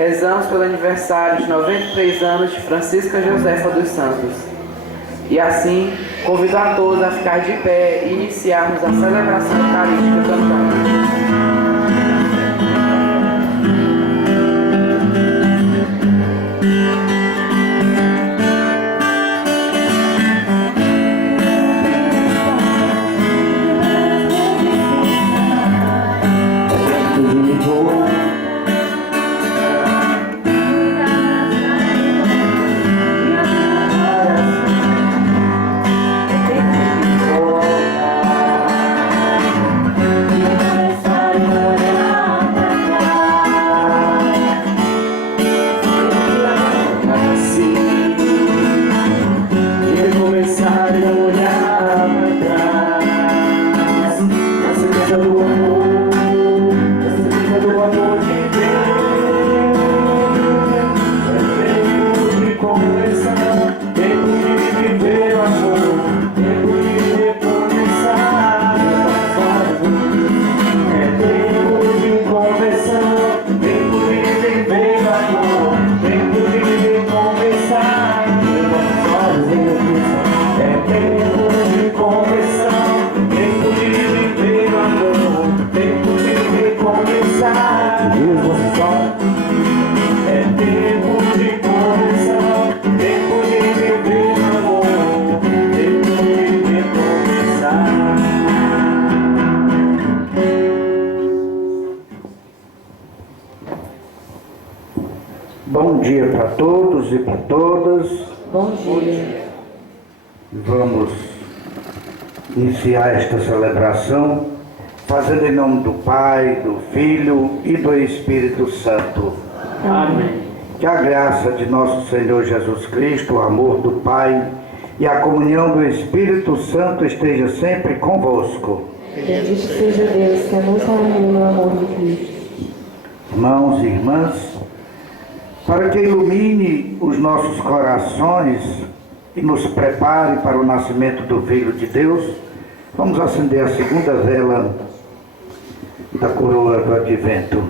Rezamos pelo aniversário de 93 anos de Francisca Josefa dos Santos. E assim, convido a todos a ficar de pé e iniciarmos a celebração eucarística cantando. Bom dia para todos e para todas. Bom dia. Vamos iniciar esta celebração fazendo em nome do Pai, do Filho e do Espírito Santo. Amém. Que a graça de nosso Senhor Jesus Cristo, o amor do Pai e a comunhão do Espírito Santo esteja sempre convosco. Bendito seja Deus que nos reuniu no amor de Cristo. Irmãos e irmãs, para que ilumine os nossos corações e nos prepare para o nascimento do Filho de Deus, vamos acender a segunda vela da coroa do Advento.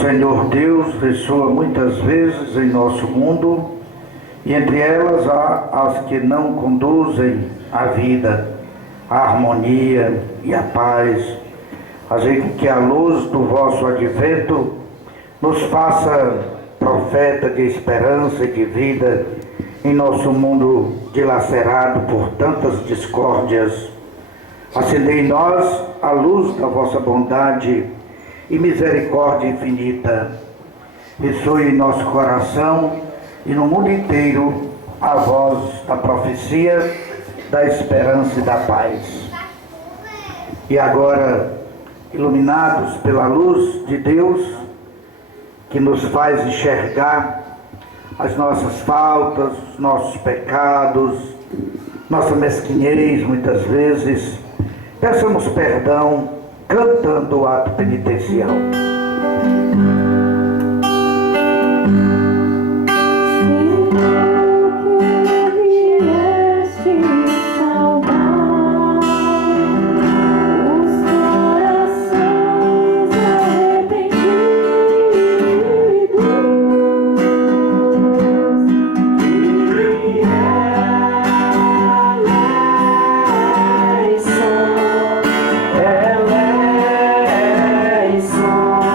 Senhor Deus ressoa muitas vezes em nosso mundo, e entre elas há as que não conduzem à vida, à harmonia e à paz. Fazei com que a luz do vosso advento nos faça profeta de esperança e de vida em nosso mundo dilacerado por tantas discórdias. Acendei em nós a luz da vossa bondade e misericórdia infinita. Ressoe em nosso coração e no mundo inteiro a voz da profecia, da esperança e da paz. E agora, iluminados pela luz de Deus, que nos faz enxergar as nossas faltas, os nossos pecados, nossa mesquinhez muitas vezes, peçamos perdão cantando o ato penitencial. Eleison,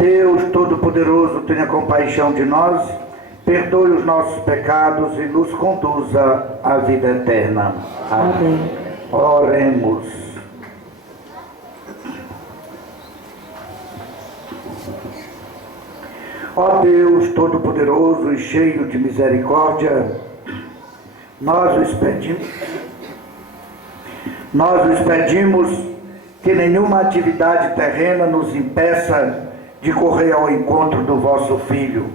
Deus Todo-Poderoso, tenha compaixão de nós, perdoe os nossos pecados e nos conduza à vida eterna. Amém. Oremos. Ó Deus Todo-Poderoso e cheio de misericórdia, nós os pedimos que nenhuma atividade terrena nos impeça de correr ao encontro do vosso Filho,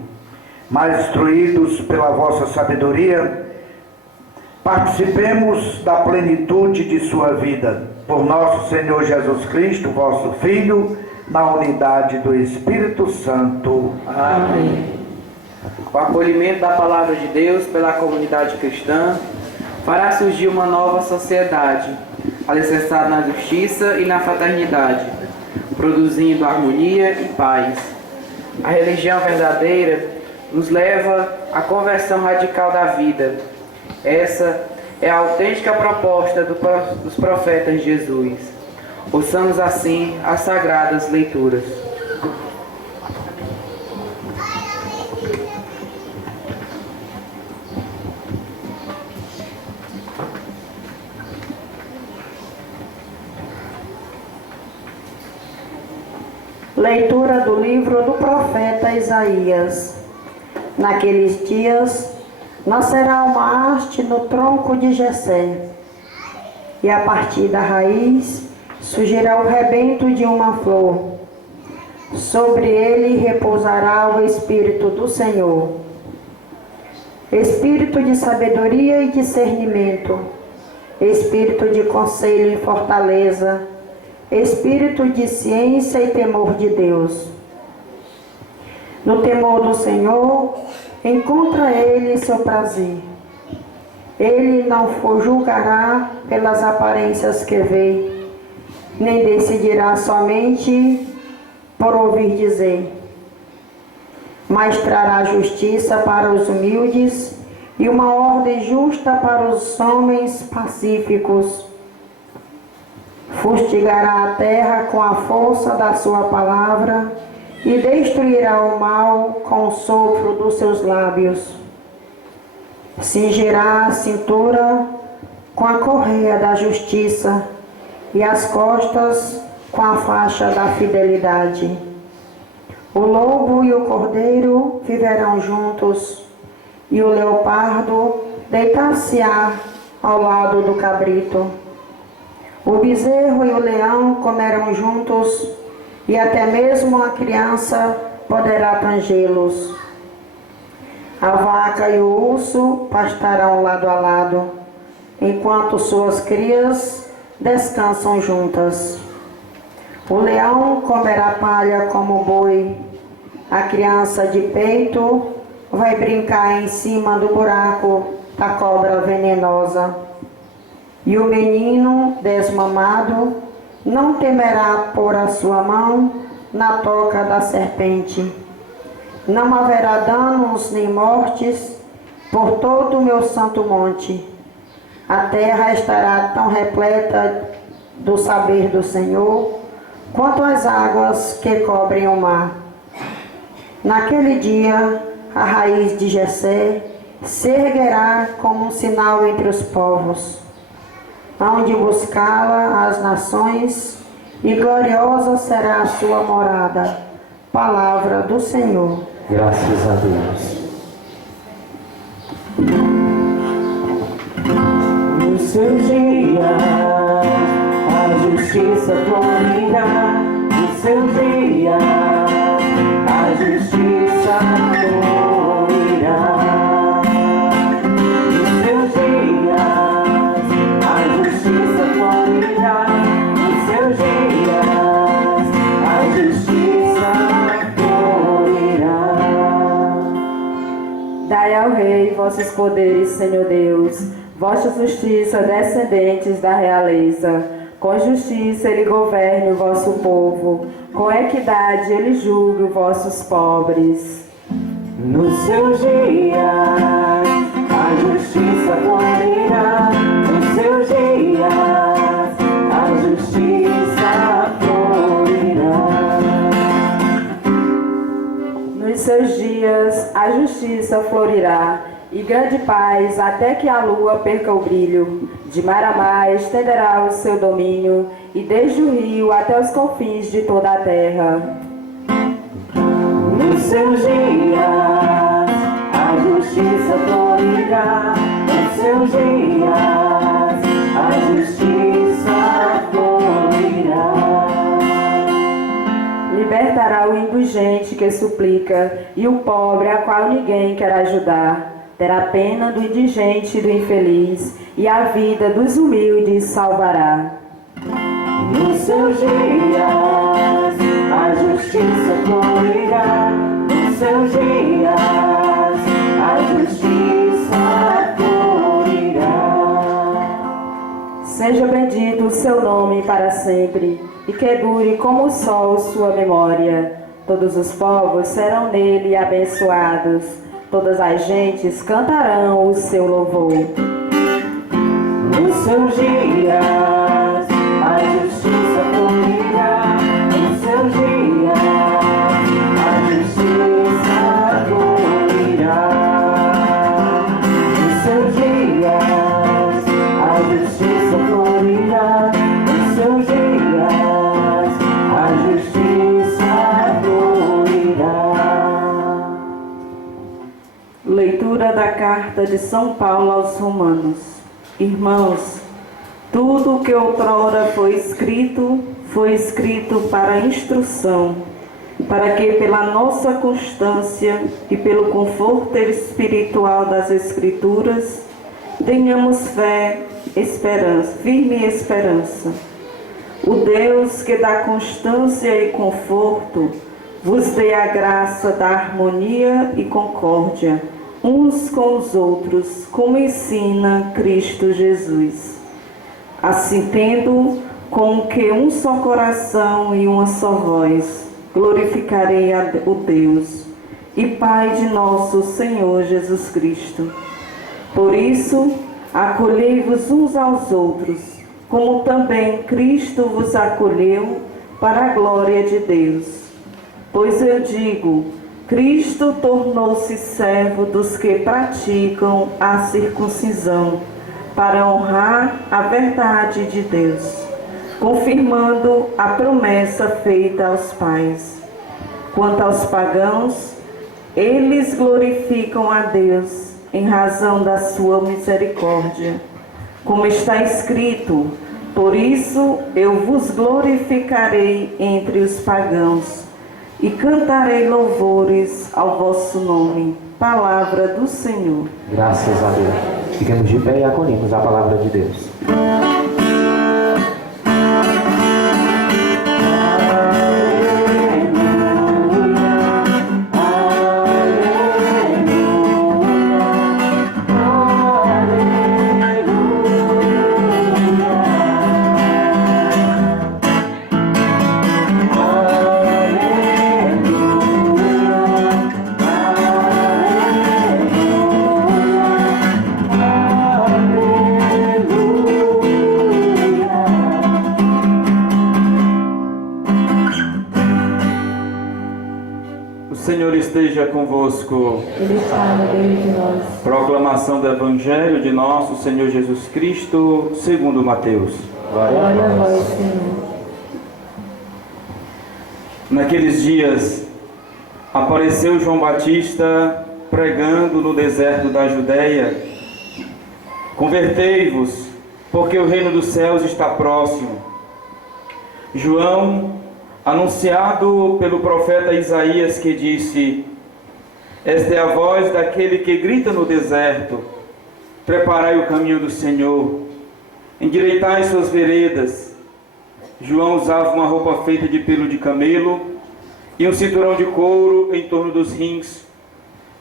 mas instruídos pela vossa sabedoria, participemos da plenitude de sua vida. Por nosso Senhor Jesus Cristo, vosso Filho, na unidade do Espírito Santo. Amém. O acolhimento da palavra de Deus pela comunidade cristã fará surgir uma nova sociedade, alicerçada na justiça e na fraternidade, produzindo harmonia e paz. A religião verdadeira nos leva à conversão radical da vida. Essa é a autêntica proposta dos profetas de Jesus. Ouçamos assim as sagradas leituras. Leitura do livro do profeta Isaías. Naqueles dias nascerá uma haste no tronco de Jessé, e a partir da raiz surgirá o rebento de uma flor. Sobre ele repousará o Espírito do Senhor, Espírito de sabedoria e discernimento, Espírito de conselho e fortaleza, Espírito de ciência e temor de Deus. No temor do Senhor, encontra ele seu prazer. Ele não julgará pelas aparências que vê, nem decidirá somente por ouvir dizer, mas trará justiça para os humildes e uma ordem justa para os homens pacíficos. Fustigará a terra com a força da sua palavra e destruirá o mal com o sopro dos seus lábios. Cingirá a cintura com a correia da justiça e as costas com a faixa da fidelidade. O lobo e o cordeiro viverão juntos, e o leopardo deitar-se-á ao lado do cabrito. O bezerro e o leão comerão juntos, e até mesmo a criança poderá tangê-los. A vaca e o urso pastarão lado a lado, enquanto suas crias descansam juntas. O leão comerá palha como boi, a criança de peito vai brincar em cima do buraco da cobra venenosa. E o menino desmamado não temerá pôr a sua mão na toca da serpente. Não haverá danos nem mortes por todo o meu santo monte. A terra estará tão repleta do saber do Senhor, quanto as águas que cobrem o mar. Naquele dia, a raiz de Jessé se erguerá como um sinal entre os povos. Hão de buscá-la as nações, e gloriosa será a sua morada. Palavra do Senhor. Graças a Deus. Nos seus dias a justiça florirá. Nos seus dias a justiça florirá. Nos seus dias a justiça florirá. Nos seus dias a justiça florirá. Dai ao Rei vossos poderes, Senhor Deus, vossa justiça, descendentes da realeza. Com justiça ele governe o vosso povo, com equidade ele julgue os vossos pobres. Nos seus dias a justiça florirá. Nos seus dias a justiça florirá. Nos seus dias a justiça florirá, e grande paz até que a lua perca o brilho. De mar a mar estenderá o seu domínio, e desde o rio até os confins de toda a terra. Nos seus dias a justiça florirá. Nos seus dias a justiça florirá. Libertará o indulgente que suplica, e o pobre a qual ninguém quer ajudar. Terá pena do indigente e do infeliz, e a vida dos humildes salvará. Nos seus dias a justiça florirá. Nos seus dias a justiça florirá. Seja bendito o seu nome para sempre, e que dure como o sol sua memória. Todos os povos serão nele abençoados, todas as gentes cantarão o seu louvor. Nos seus dias a justiça florirá. Nos seus dias a justiça florirá. Nos seus dias a justiça florirá. Nos seus dias a justiça florirá. Leitura da carta de São Paulo aos Romanos. Irmãos, tudo o que outrora foi escrito para a instrução, para que pela nossa constância e pelo conforto espiritual das Escrituras, tenhamos fé, esperança, firme esperança. O Deus que dá constância e conforto, vos dê a graça da harmonia e concórdia, uns com os outros, como ensina Cristo Jesus. Assim, tendo com que um só coração e uma só voz, glorificarei o Deus e Pai de nosso Senhor Jesus Cristo. Por isso, acolhei-vos uns aos outros, como também Cristo vos acolheu para a glória de Deus. Pois eu digo, Cristo tornou-se servo dos que praticam a circuncisão, para honrar a verdade de Deus, confirmando a promessa feita aos pais. Quanto aos pagãos, eles glorificam a Deus em razão da sua misericórdia. Como está escrito, por isso eu vos glorificarei entre os pagãos, e cantarei louvores ao vosso nome. Palavra do Senhor. Graças a Deus. Ficamos de pé e acolhemos a palavra de Deus. Esteja convosco. Ele está no meio de nós. Proclamação do Evangelho de nosso Senhor Jesus Cristo, segundo Mateus. Glória a vós, Senhor. Naqueles dias, apareceu João Batista pregando no deserto da Judéia: convertei-vos, porque o reino dos céus está próximo. João, anunciado pelo profeta Isaías, que disse: esta é a voz daquele que grita no deserto, preparai o caminho do Senhor, endireitai suas veredas. João usava uma roupa feita de pelo de camelo e um cinturão de couro em torno dos rins,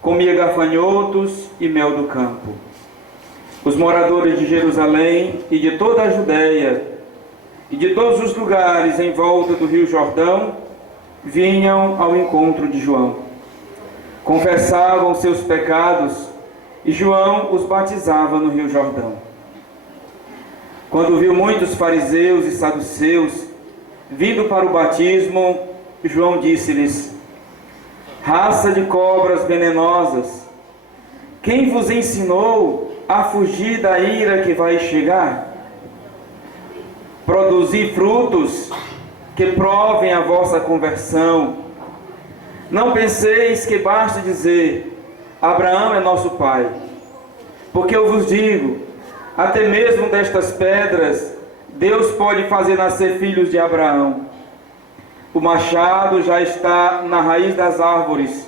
comia gafanhotos e mel do campo. Os moradores de Jerusalém e de toda a Judéia e de todos os lugares em volta do rio Jordão vinham ao encontro de João. Confessavam seus pecados e João os batizava no rio Jordão. Quando viu muitos fariseus e saduceus vindo para o batismo, João disse-lhes: raça de cobras venenosas, quem vos ensinou a fugir da ira que vai chegar? Produzi frutos que provem a vossa conversão. Não penseis que basta dizer: Abraão é nosso pai. Porque eu vos digo, até mesmo destas pedras, Deus pode fazer nascer filhos de Abraão. O machado já está na raiz das árvores,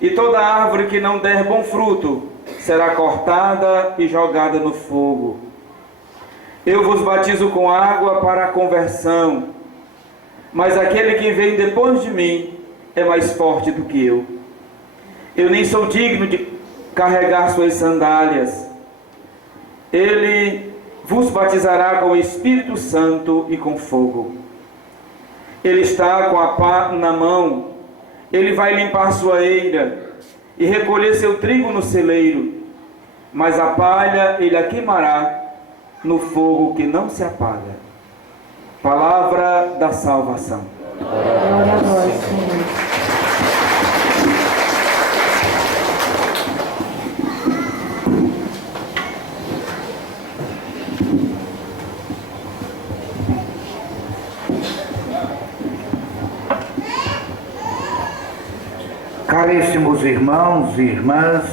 e toda árvore que não der bom fruto será cortada e jogada no fogo. Eu vos batizo com água para a conversão, mas aquele que vem depois de mim é mais forte do que eu. Eu nem sou digno de carregar suas sandálias. Ele vos batizará com o Espírito Santo e com fogo. Ele está com a pá na mão, ele vai limpar sua eira e recolher seu trigo no celeiro, mas a palha ele a queimará no fogo que não se apaga. Palavra da salvação. Glória a vós, Senhor. Caríssimos irmãos e irmãs,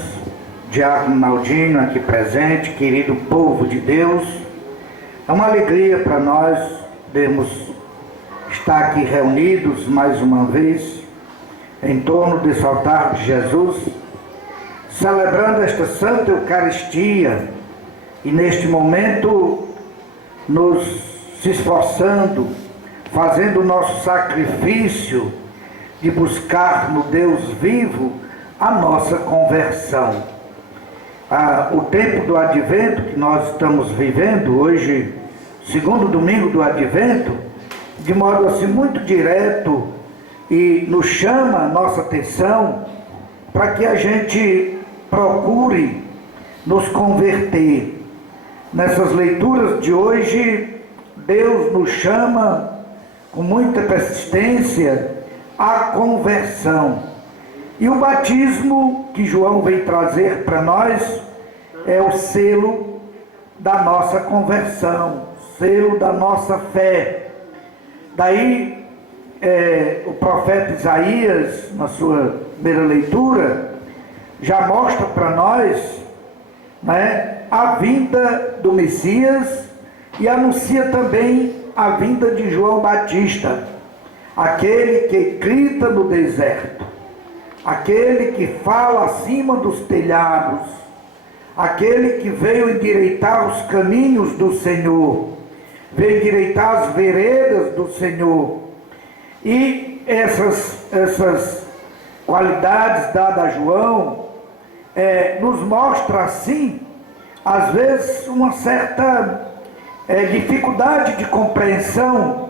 Diácono Naldinho aqui presente, querido povo de Deus, é uma alegria para nós podermos estar aqui reunidos mais uma vez em torno desse altar de Jesus, celebrando esta Santa Eucaristia e neste momento nos se esforçando, fazendo o nosso sacrifício de buscar no Deus vivo a nossa conversão. O tempo do Advento que nós estamos vivendo hoje, segundo domingo do Advento, de modo assim muito direto e nos chama a nossa atenção para que a gente procure nos converter. Nessas leituras de hoje, Deus nos chama com muita persistência a conversão. E o batismo que João vem trazer para nós é o selo da nossa conversão, selo da nossa fé. Daí o profeta Isaías, na sua primeira leitura, já mostra para nós, né, a vinda do Messias e anuncia também a vinda de João Batista, aquele que grita no deserto, aquele que fala acima dos telhados, aquele que veio endireitar os caminhos do Senhor, veio endireitar as veredas do Senhor. E essas qualidades dadas a João nos mostra assim, às vezes, uma certa dificuldade de compreensão,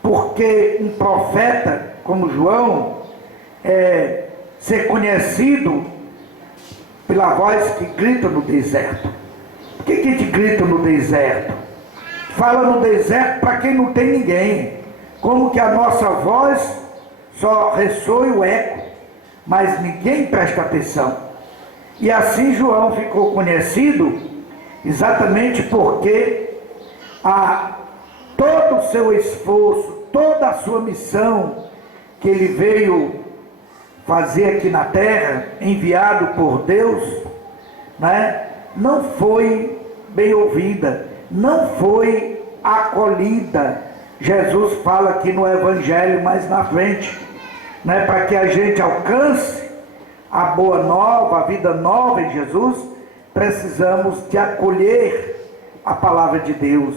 porque um profeta como João ser conhecido pela voz que grita no deserto. Por que a gente grita no deserto? Fala no deserto para quem não tem ninguém, como que a nossa voz só ressoa o eco, mas ninguém presta atenção. E assim João ficou conhecido exatamente porque todo o seu esforço, toda a sua missão que ele veio fazer aqui na terra, enviado por Deus, né, não foi bem ouvida, não foi acolhida. Jesus fala aqui no Evangelho mais na frente, né, para que a gente alcance a boa nova, a vida nova em Jesus, precisamos de acolher a palavra de Deus.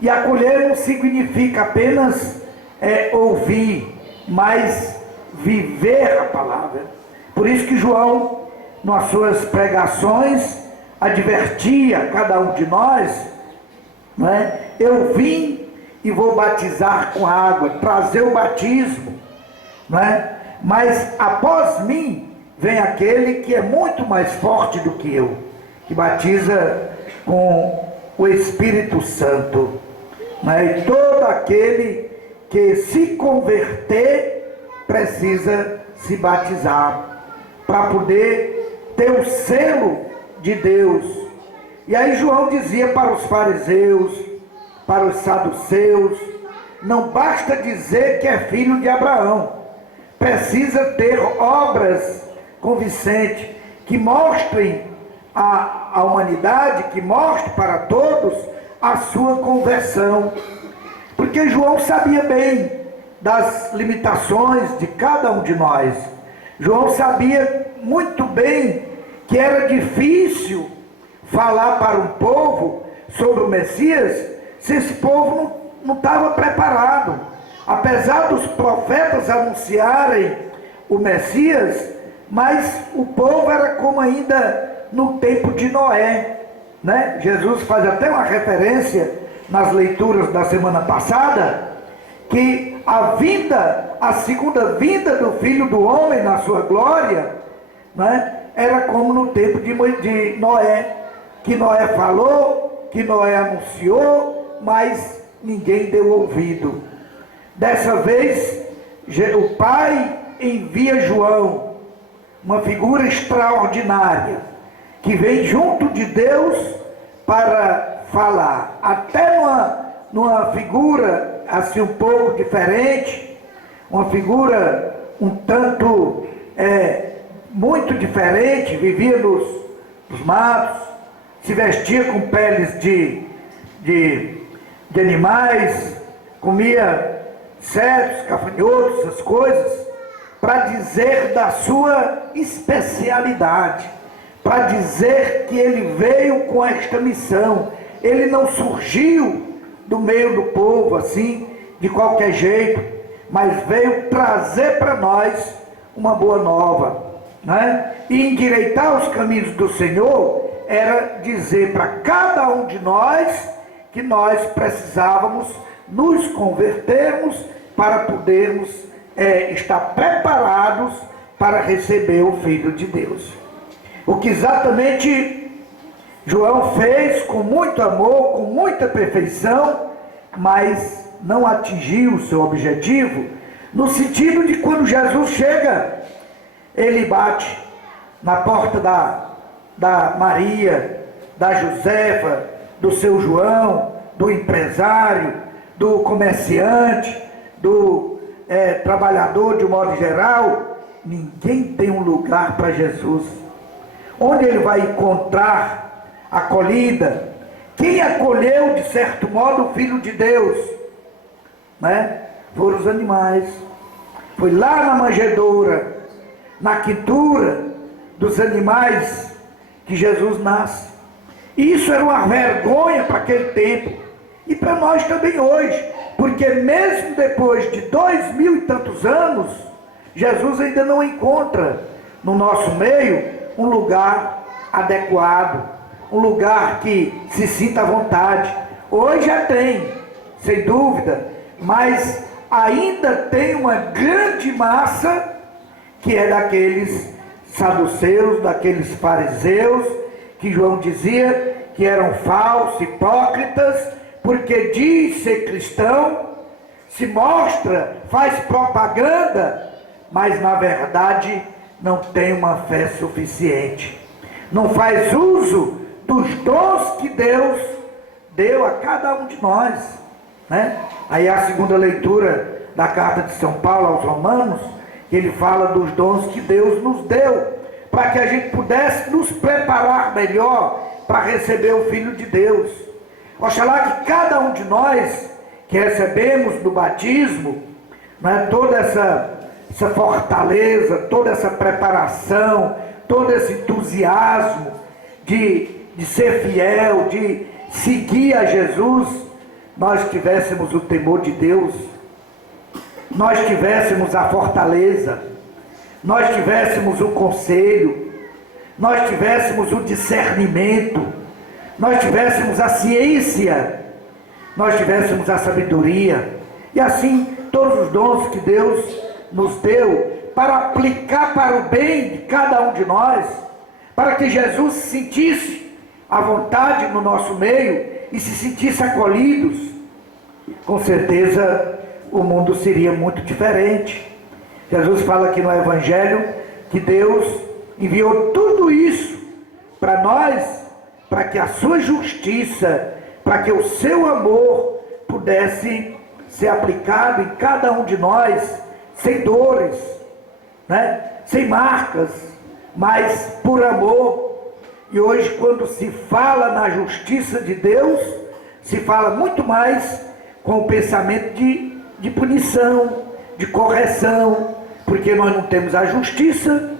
E acolher não significa apenas ouvir, mas viver a palavra. Por isso que João, nas suas pregações, advertia cada um de nós, né? Eu vim e vou batizar com água, trazer o batismo, né? Mas após mim vem aquele que é muito mais forte do que eu, que batiza com o Espírito Santo, né? E todo aquele que se converter precisa se batizar, para poder ter o selo de Deus. E aí João dizia para os fariseus, para os saduceus: não basta dizer que é filho de Abraão, precisa ter obras convincentes, que mostrem à humanidade, que mostrem para todos a sua conversão. Porque João sabia bem das limitações de cada um de nós. João sabia muito bem que era difícil falar para um povo sobre o Messias se esse povo não estava preparado. Apesar dos profetas anunciarem o Messias, mas o povo era como ainda no tempo de Noé, né? Jesus faz até uma referência nas leituras da semana passada, que a segunda vinda do Filho do Homem na sua glória, né, era como no tempo de Noé, que Noé falou, que Noé anunciou, mas ninguém deu ouvido. Dessa vez, o Pai envia João, uma figura extraordinária, que vem junto de Deus para falar, até numa figura assim um pouco diferente, uma figura um tanto muito diferente, vivia nos matos, se vestia com peles de animais, comia certos, gafanhotos, essas coisas, para dizer da sua especialidade, para dizer que ele veio com esta missão. Ele não surgiu do meio do povo assim, de qualquer jeito, mas veio trazer para nós uma boa nova, né? E endireitar os caminhos do Senhor era dizer para cada um de nós que nós precisávamos nos convertermos para podermos estar preparados para receber o Filho de Deus. O que exatamente João fez com muito amor, com muita perfeição, mas não atingiu o seu objetivo, no sentido de quando Jesus chega, ele bate na porta da Maria, da Josefa, do seu João, do empresário, do comerciante, do trabalhador de um modo geral. Ninguém tem um lugar para Jesus. Onde ele vai encontrar acolhida? Quem acolheu de certo modo o Filho de Deus, né? Foram os animais. Foi lá na manjedoura, na quintura dos animais, que Jesus nasce. E isso era uma vergonha para aquele tempo e para nós também hoje, porque mesmo depois de 2000 e tantos anos, Jesus ainda não encontra no nosso meio um lugar adequado, um lugar que se sinta à vontade. Hoje já tem, sem dúvida, mas ainda tem uma grande massa que é daqueles saduceus, daqueles fariseus, que João dizia que eram falsos, hipócritas, porque diz ser cristão, se mostra, faz propaganda, mas na verdade não tem uma fé suficiente, não faz uso dos dons que Deus deu a cada um de nós, né? Aí a segunda leitura da carta de São Paulo aos Romanos, ele fala dos dons que Deus nos deu, para que a gente pudesse nos preparar melhor para receber o Filho de Deus. Oxalá que cada um de nós que recebemos no batismo, né, toda essa fortaleza, toda essa preparação, todo esse entusiasmo de ser fiel, de seguir a Jesus, nós tivéssemos o temor de Deus, nós tivéssemos a fortaleza, nós tivéssemos o conselho, nós tivéssemos o discernimento, nós tivéssemos a ciência, nós tivéssemos a sabedoria, e assim todos os dons que Deus nos deu para aplicar para o bem de cada um de nós, para que Jesus se sentisse à vontade no nosso meio e se sentisse acolhidos. Com certeza o mundo seria muito diferente. Jesus fala aqui no Evangelho que Deus enviou tudo isso para nós, para que a sua justiça, para que o seu amor pudesse ser aplicado em cada um de nós, sem dores, né? Sem marcas, mas por amor. E hoje, quando se fala na justiça de Deus, se fala muito mais com o pensamento de punição, de correção, porque nós não temos a justiça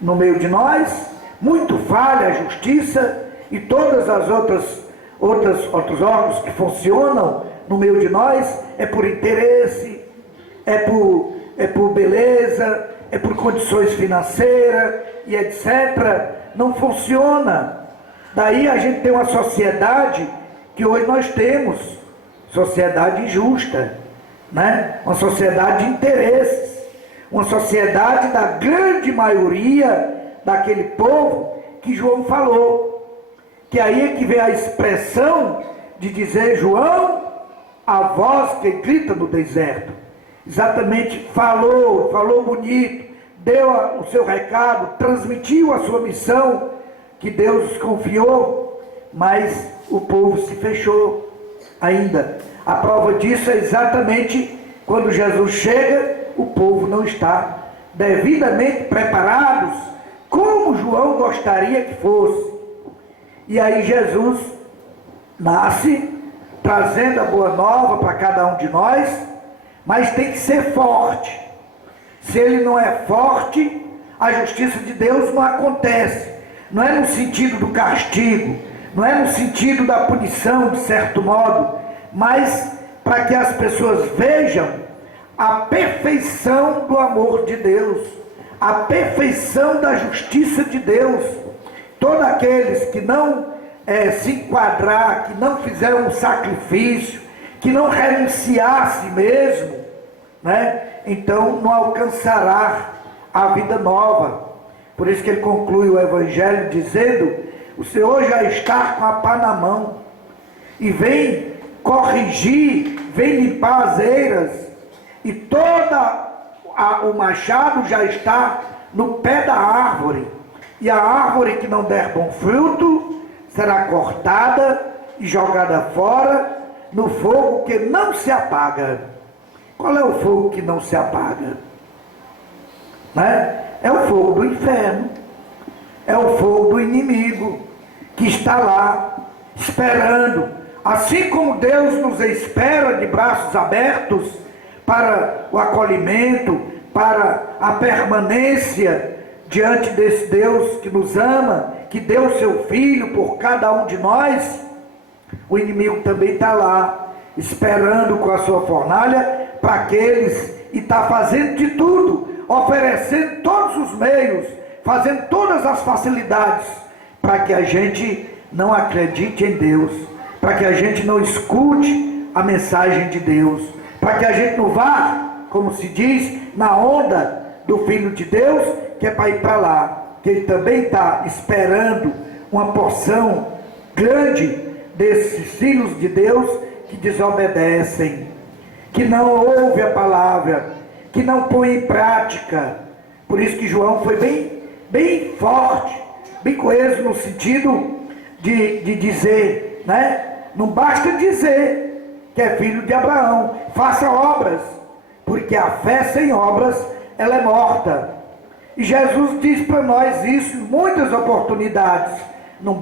no meio de nós, muito falha a justiça, e todas as outros órgãos que funcionam no meio de nós é por interesse, é por beleza, é por condições financeiras e etc. Não funciona. Daí a gente tem uma sociedade que hoje nós temos, sociedade injusta, né? Uma sociedade de interesses, uma sociedade da grande maioria daquele povo que João falou. Que aí é que vem a expressão de dizer: João, a voz que grita no deserto. Exatamente, falou bonito, deu o seu recado, transmitiu a sua missão que Deus confiou, mas o povo se fechou ainda. A prova disso é exatamente quando Jesus chega, o povo não está devidamente preparados, como João gostaria que fosse. E aí Jesus nasce, trazendo a boa nova para cada um de nós, mas tem que ser forte. Se ele não é forte, a justiça de Deus não acontece. Não é no sentido do castigo, não é no sentido da punição, de certo modo, mas para que as pessoas vejam a perfeição do amor de Deus, a perfeição da justiça de Deus. Todos aqueles que não se enquadrar, que não fizeram um sacrifício, que não renunciar a si mesmo, né? Então não alcançará a vida nova. Por isso que ele conclui o Evangelho dizendo: o Senhor já está com a pá na mão e vem corrigir, vem limpar as eiras, e o machado já está no pé da árvore, e a árvore que não der bom fruto será cortada e jogada fora no fogo que não se apaga. Qual é o fogo que não se apaga? Né? É o fogo do inferno, é o fogo do inimigo, que está lá, esperando. Assim como Deus nos espera de braços abertos para o acolhimento, para a permanência diante desse Deus que nos ama, que deu seu Filho por cada um de nós, o inimigo também está lá, esperando com a sua fornalha para aqueles, e está fazendo de tudo, oferecendo todos os meios, fazendo todas as facilidades, para que a gente não acredite em Deus, para que a gente não escute a mensagem de Deus, para que a gente não vá, como se diz, na onda do Filho de Deus, que é para ir para lá, que ele também está esperando uma porção grande desses filhos de Deus que desobedecem, que não ouvem a palavra, que não põem em prática. Por isso que João foi bem forte, bem coeso no sentido de dizer, né? Não basta dizer que é filho de Abraão, faça obras, porque a fé sem obras, ela é morta. E Jesus diz para nós isso em muitas oportunidades. Não